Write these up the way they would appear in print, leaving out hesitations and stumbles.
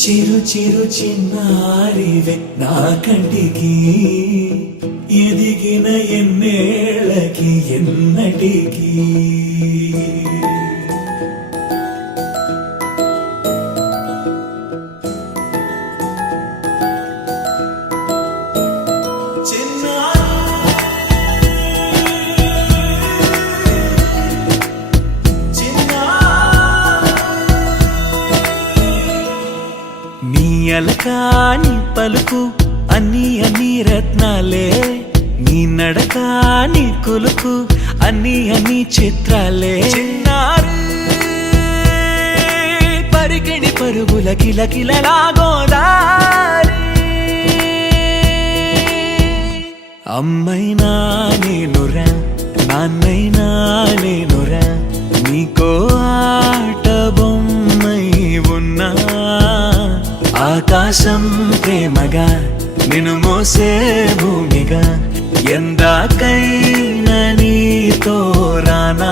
చిరు చిరు చిన్నారివే నా కంటికి ఎదిగిన ఎన్నేళ్ళకి ఎన్నటికి అలకాని పలుకు అన్ని అన్ని రత్నాలే నీ నడక నీ కులుకు అన్ని అన్ని చిత్రాలే చిన్నారు పరికిణి పరుగుల కిలకిలలా గోదారి అమ్మైనా నేనురా నాన్నైనా నేనురా నీకో ఆట బొమ్మై ఉన్నా ఆకాశం ప్రేమగా నిన్ను మోసే భూమిగా ఎందాకైనా నీతో రానా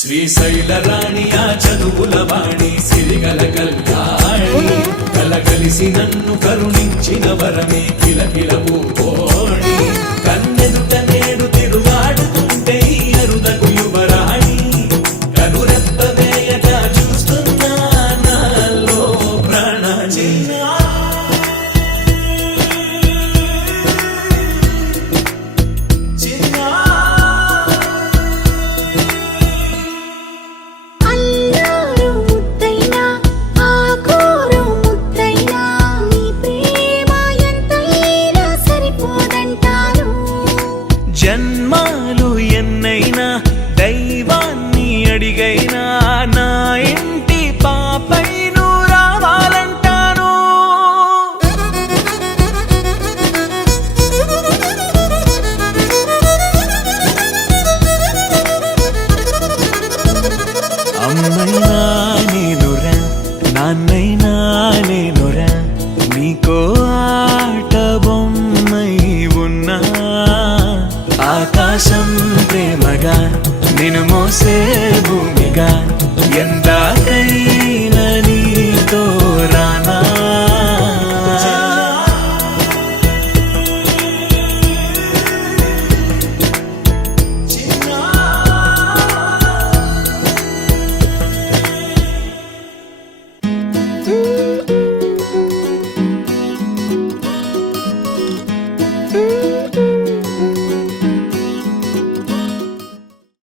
శ్రీశైల రాణి ఆ చదువుల వాణి సిరిగల కళ్యాణి కలగలిసి నన్ను కరుణించిన వరమే కిలకిల పూకోణి కన్నెదుట నేడు తిరుగాడుతుంటే అరుదకు యువరాణి కనురెప్ప వేయగా చూస్తున్నా నాలో ప్రాణ జన్మాలు ఎన్నైనా దైవాన్ని అడిగైనా నా ఇంటి పాపై నువ్వు రావాలంటాను అమ్మైనా నేనురా నాన్నైనా నేనురా నీకో ఆట బొమ్మై ఉన్నా ఆకాశం ప్రేమగా నిన్ను మోసే భూమిగా ఎందాకైనా నీతో రానా చిన్న